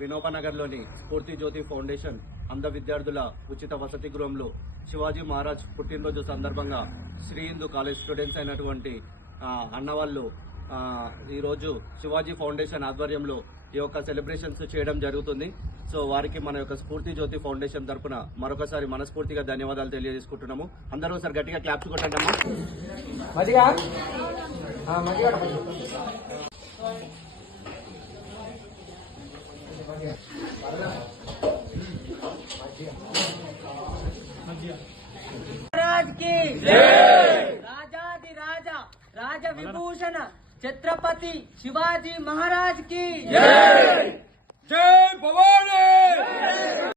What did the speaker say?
వినోబనగర్లోని స్ఫూర్తి జ్యోతి ఫౌండేషన్ అంధ విద్యార్థుల ఉచిత వసతి గృహంలో శివాజీ మహారాజ్ పుట్టినరోజు సందర్భంగా శ్రీ హిందూ కాలేజ్ స్టూడెంట్స్ అయినటువంటి అన్నవాళ్ళు ఈరోజు శివాజీ ఫౌండేషన్ ఆధ్వర్యంలో ఈ యొక్క సెలబ్రేషన్స్ చేయడం జరుగుతుంది. సో వారికి మన యొక్క స్ఫూర్తి జ్యోతి ఫౌండేషన్ తరఫున మరొకసారి మనస్ఫూర్తిగా ధన్యవాదాలు తెలియజేసుకుంటున్నాము. అందరూ ఒకసారి గట్టిగా క్లాప్స్ కొట్టండి. महाराज की जय। राजाधि राजा राजा विभूषण छत्रपति शिवाजी महाराज की जय। जय भवानी।